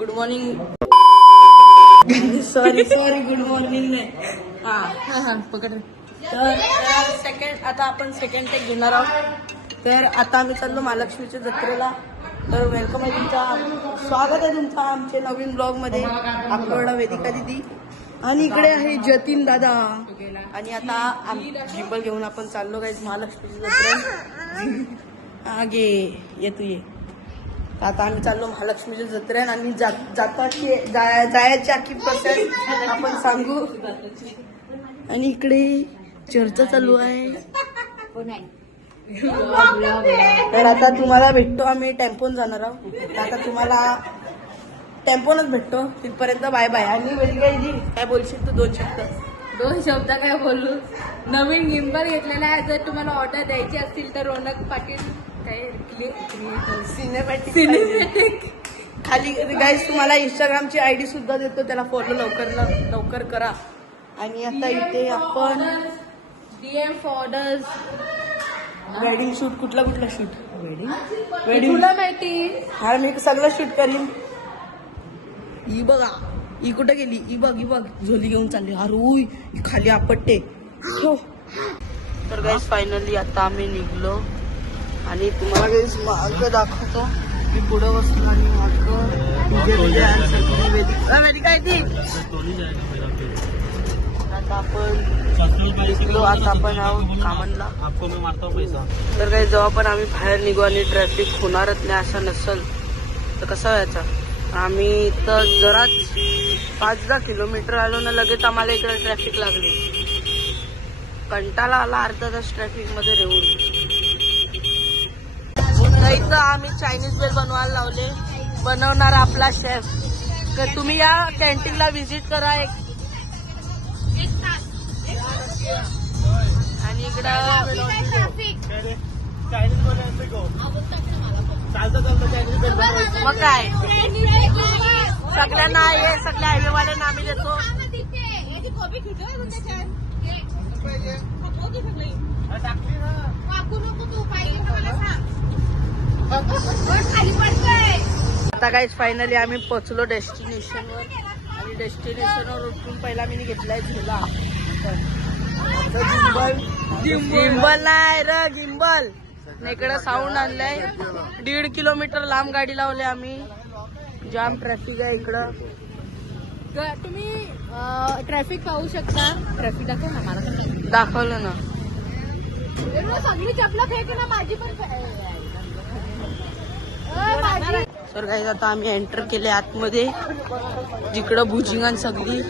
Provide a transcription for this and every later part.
Good morning. Sorry good morning नाही. हा पकड. तर सेकंड आता आपण सेकंड टेक घेणार आहोत. तर आता आम्ही चाललो महालक्ष्मीच्या जत्रेला. तर वेलकम आहे तुमचा, स्वागत आहे तुमचा आमच्या नवीन ब्लॉग मध्ये. आपल्याकडं वेदिका दिदी आणि इकडे आहे जतीन दादा. आणि आता जिंबल घेऊन आपण चाललो काही महालक्ष्मीच्या जत्रेत. आगे ये तू ये. आता आम्ही चाललो महालक्ष्मीच्या जत्रेत आणि जायची आखी प्रोसेस आपण सांगू. आणि इकडे चर्चा चालू आहे. तर आता तुम्हाला भेटतो, आम्ही टेम्पोन जाणार आहोत. आता तुम्हाला टेम्पोनच भेटतो. तिथपर्यंत बाय बाय. आणि वेळी काय बोलशील तू? दोन शब्द काय बोलू. नवीन गिम्बल घेतलेला आहे. जर तुम्हाला ऑर्डर द्यायची असतील तर रोनक पाटील सिनेमॅटिक खाली गाईस तुम्हाला इंस्टाग्रामची आयडी सुद्धा देतो, त्याला फॉलो लवकर करा. आणि आता इथे आपण DM फॉर्डर्स वेडिंग शूट कुठला शूट वेडिंग तुला माहिती. हा मी सगळं शूट करीन. ही बघा ही कुठे गेली. ही बघ झोली घेऊन चालली. अरे ही खाली आपटते. तर गाईस फायनली आता आम्ही निघलो आणि तुम्हाला गाईस मार्ग दाखवतो. मी पुढं बसलो आणि वेदिका ती आता आपण निघलो. आता आपण आहोत कामनला. तर काही जेव्हा पण आम्ही बाहेर निघू आणि ट्रॅफिक होणारच नाही असं नसेल तर कसं व्हायचं. आम्ही इथं जराच 5-10 किलोमीटर आलो ना लगेच आम्हाला इकडे ट्रॅफिक लागली. कंटाळा आला अर्धा तास ट्रॅफिक मध्ये रेऊन. इथं आम्ही चायनीज बेल बनवायला लावले. बनवणार आपला शेफ. तर तुम्ही या कॅन्टीनला व्हिजिट करा एक. आणि इकडं मग काय सगळ्यांना आहे, सगळ्या हायवेवाल्यांना आम्ही देतो. आता काहीच फायनली आम्ही पोहोचलो डेस्टिनेशनवर. आणि डेस्टिनेशनवर उठून पहिला मी घेतलाय झुला. गिम्बल नाही र गिम्बल. इकडं साऊंड आणलाय. 1.5 किलोमीटर लांब गाडी लावली आम्ही. जाम ट्रॅफिक आहे इकडं. तुम्ही ट्रॅफिक पाहू शकता. ट्रॅफिक दाखव ना मला. दाखवलं ना. सगळी चपला फेक ना माझी पण. सर काही आता आम्ही एंटर केले आतमध्ये जिकडं भुजिंग सगळी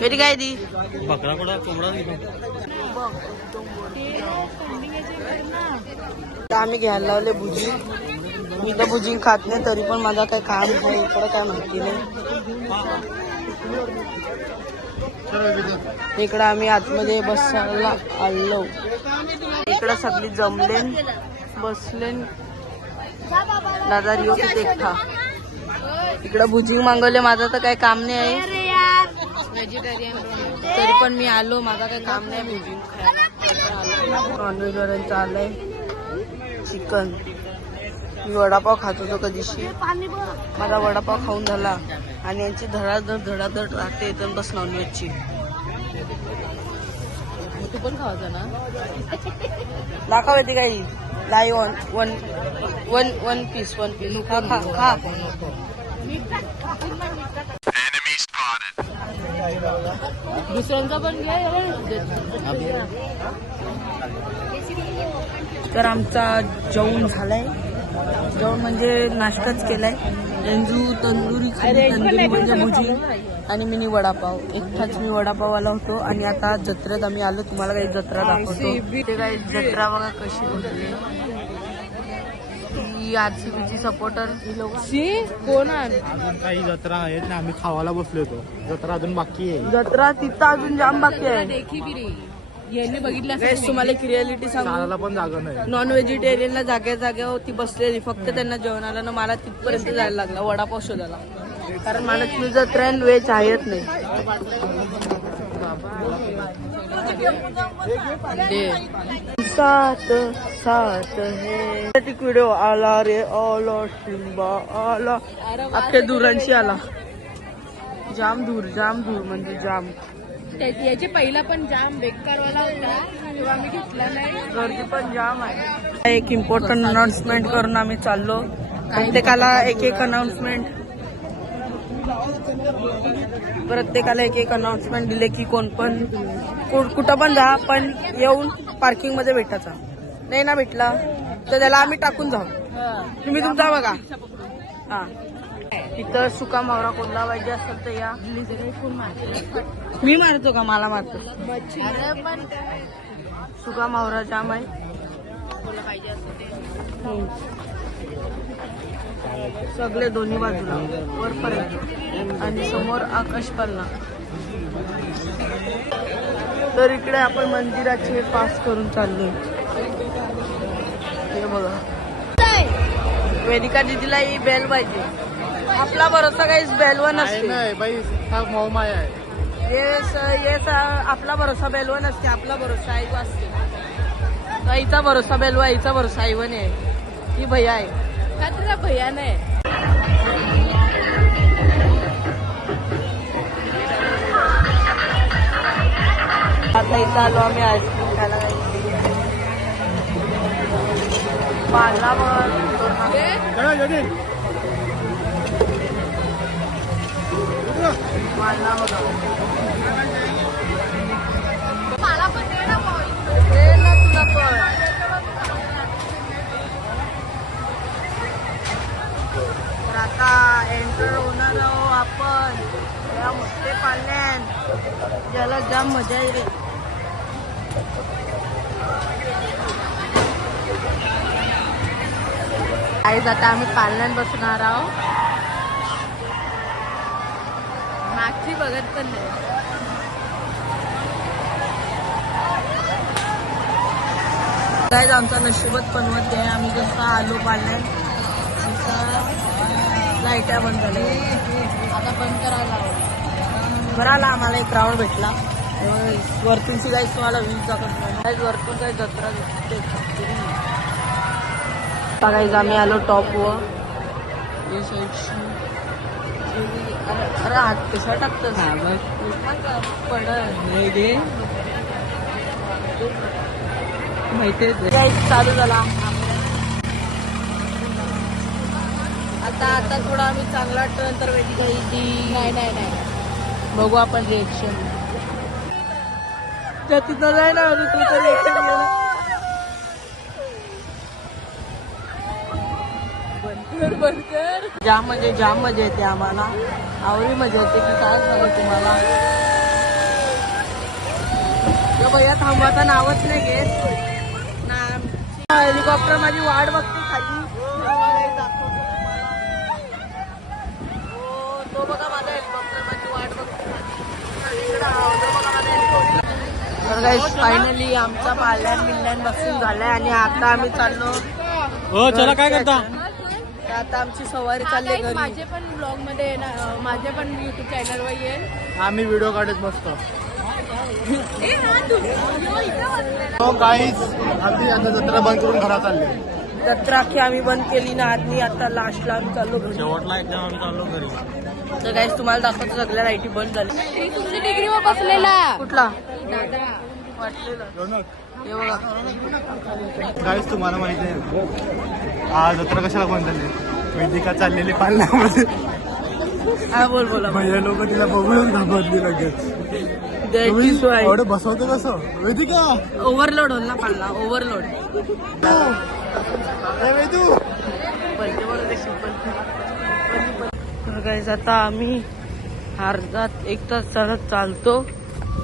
वेटी काय ती आम्ही घ्यायला लावले भुजी. मी तर भुजिंग खात नाही तरी पण माझा काही काम आहे इकडं काय माहिती नाही. इकडं आम्ही आतमध्ये बसायला आलो. इकडं सगळी जमले बसले. दादा रिओ किती एकटा. इकडं भुजिंग मागवले. माझं तर काही काम नाही आहे तरी पण मी आलो. माझा काही काम नाही भुजिंग खायला. नॉनव्हेज वाल्यांचं आलंय चिकन. मी वडापाव खात होतो कधीशी. माझा वडापाव खाऊन झाला आणि यांची धडाधड राहते तर बस नॉनव्हेजची. तू पण खावायचा ना. दाखव येते काही लाईव्ह वन पीस खा. दुसऱ्यांचा पण घ्या. तर आमचा जेवण झालाय. जेवण म्हणजे नाश्ताच केलाय. तंदुरी म्हणजे भुजी आणि मिनी वडापाव. एकटाच मी वडापाववाला होतो. आणि आता जत्रेत आम्ही आलो. तुम्हाला काही जत्रा दाखवतो. ते काही जत्रा बघा कशी होती. ही RCBची सपोर्टर कोण अजून काही जत्रा आहेत ना. आम्ही खावायला बसलो होतो. जत्रा अजून बाकी आहे. जत्रा तिथं अजून जाम बाकी आहे. यांनी बघितलं तुम्हाला एक रियालिटी सांगू. चालायला पण जागा नाही. नॉन व्हेजिटेरियनला जाग्यावर ती बसलेली. फक्त त्यांना जेवणाला ना मला तिथपर्यंत जायला लागला वडापाव शोधायला. कारण मला तुझं जत्रा व्हेज आहेत नाही. साथ साथ है. एक व्हिडिओ आला रे आला शिंबा आला अख्खे दुरांशी आला. जाम दूर म्हणजे जाम. याचे पहिला पण जाम बेकारवाला होता तेव्हा आम्ही घेतला नाही. गर्दी पण जाम आहे. एक इम्पॉर्टंट अनाउन्समेंट करून आम्ही चाललो. प्रत्येकाला एक अनाउन्समेंट दिले की कोण पण कुठं पण जा पण येऊन पार्किंग मध्ये भेटायचा. नाही ना भेटला तर त्याला आम्ही टाकून जाऊ. तुम्ही तुमचा बघा. हा इथं सुका मावरा कोणला पाहिजे असेल तर या. मी मारतो का? मला मारतो. सुका मावरा जाम आहे. सगळे दोन्ही बाजूला वरपर्यंत आणि समोर आकाश पालना. तर इकडे आपण मंदिराचे पास करून चाललोय. हे बघा वेदिका दीदीला ही बेल पाहिजे. आपला भरोसा काही बेलवर नसते. बाई हा मोहमाया आहे. आपला भरोसा बेलवर नसते. आपला भरोसा आईवा असते. आईचा भरोसा बेलवा, आईचा भरोसा आईवा नाही. ही भैया आहे का तुला भैया नाही. आता इथं आलो आम्ही आईस्क्रीम खायला. पाला मला पण दे ना तुला पण. तर आता एंटर होणार आहो आपण या मोठे पाल्यान ज्याला जाम मजा येईल. आज आता आम्ही पालण्यात बसणार आहोत. मागची बघत पण नाही. काय आमचा नशीबच बनवत आहे. आम्ही जसं आलो पाल्यान लाईट्या बंद झाल्या. आता बंद करायला बरं आला आम्हाला एक राऊंड भेटला. वरतूनची गाईस तुम्हाला व्ह्यूज दाखवतो. वरतून काही जत्रा दिसते. गाईज आम्ही आलो टॉपवर. अरे हात कशा टाकतोस? पडे माहिती चालू झाला. आता थोडा आम्ही चांगला टर्न तर वेटी काही नाही बघू आपण रिएक्शन. त्या तिथं जाय ना तुझं रिएक्शन गेलं. जाम मजा येते आम्हाला. आवडी मजा येते की काय सांगू तुम्हाला. भैया थांबवायचं नावच नाही घेत ना. हेलिकॉप्टर माझी वाट बघते खाली. तो बघा माझा हेलिकॉप्टर माझी वाट बघते. तर गाईस फायनली आमचा पाल्यान बसून झालाय आणि आता आम्ही चाललो. हो चला काय करता. आता आमची सवारी चालली घरी. माझे पण ब्लॉग मध्ये माझ्या पण युट्यूब चॅनलवर येईल. आम्ही व्हिडिओ काढत मस्त. हो गाईज आम्ही आता जत्रा बंद करून घरात चालले. जत्रा अख्खी आम्ही बंद केली ना. आधी आता लास्टला आम्ही चाललो घरी. शेवटला एकदम आम्ही चाललो घरी. तर गाईस तुम्हाला दाखवतो सगळ्या लाईटी बंद झाली. तुमची डिग्रीवर बसलेला कुठला दादा वाटलेलं हे बघा. गाईज तुम्हाला माहिती आहे आज जत्रा कशाला बंद झाली. वेदिका चाललेली पालण्यामध्ये. हा बोला भैया लोक तिला बघून घाबरली लगेच. एवढं बसवतो कसं वेदिका. ओव्हरलोड होईल ना पाल्ला. ओव्हरलोड गाईज आता आम्ही अर्धात 1 तास चालत चालतो.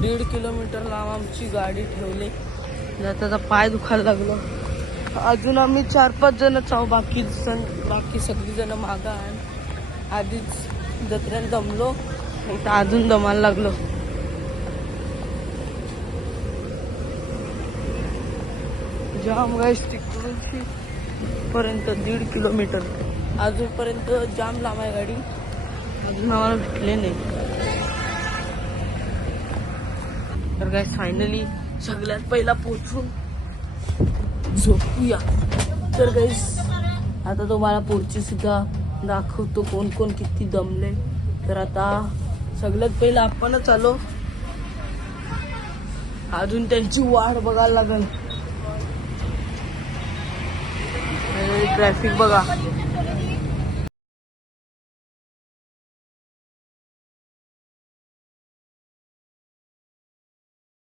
1.5 किलोमीटर लांब आमची गाडी ठेवली. आता पाय दुखायला लागलो. अजून आम्ही 4-5 जणच आहो. बाकी सगळी जण मागा आहे. आधीच जत्रेत दमलो इथं अजून दमायला लागलो. जाम गाईस तिकडून पर्यंत 1.5 किलोमीटर. अजूनपर्यंत जाम लांब आहे गाडी. अजून आम्हाला भेटले नाही. तर गाईस फायनली सगळ्यात पहिला पोहोचून झोपूया. तर गाईस आता तुम्हाला पुढची सुद्धा दाखवतो कोण कोण किती दमले. तर आता सगळ्यात पहिलं आपणच आलो, अजून त्यांची वाट बघायला लागल. ट्रॅफिक बघा.